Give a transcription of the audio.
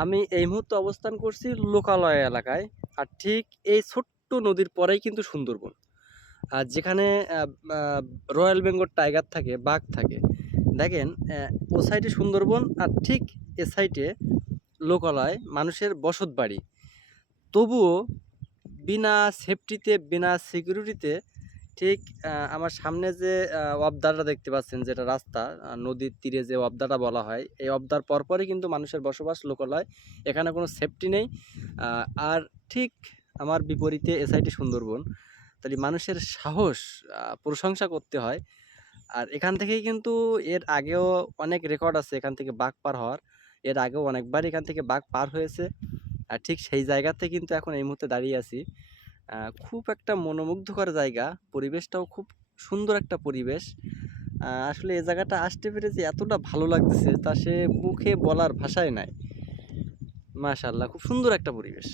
আমি এই মুহূর্তে অবস্থান করছি লোকালয় এলাকায়। আর ঠিক এই ছোট্ট নদীর পরেই কিন্তু সুন্দরবন। আর যেখানে আ আ রয়্যাল বেঙ্গল টাইগার থাকে, বাঘ থাকে। দেখেন ও সাইডে সুন্দরবন আর ঠিক এ সাইডে লোকালয়, মানুষের বসতবাড়ি। তবুও বিনা সেফটিতে, বিনা সিকিউরিটিতে ঠিক আমার সামনে যে অবদাটা দেখতে পাচ্ছেন, যেটা রাস্তা, নদীর তীরে যে অবদাটা বলা হয়, এই অবদার পরপরই কিন্তু মানুষের বসবাস, লোকালয়। এখানে কোনো সেফটি নেই। আর ঠিক আমার বিপরীতে এ সাইডে সুন্দরবন। তাহলে মানুষের সাহস প্রশংসা করতে হয়। আর এখান থেকেই কিন্তু এর আগেও অনেক রেকর্ড আছে এখান থেকে বাঘ পার হওয়ার। এর আগেও অনেকবার এখান থেকে বাঘ পার হয়েছে। আর ঠিক সেই জায়গাতে কিন্তু এখন এই মুহূর্তে দাঁড়িয়ে আছি। খুব একটা মনোমুগ্ধকর জায়গা, পরিবেশটাও খুব সুন্দর একটা পরিবেশ। আসলে এই জায়গাটা আসতে পেরেছি, এতটা ভালো লাগতেছে তা সে মুখে বলার ভাষাই নাই। মাশাআল্লাহ, খুব সুন্দর একটা পরিবেশ।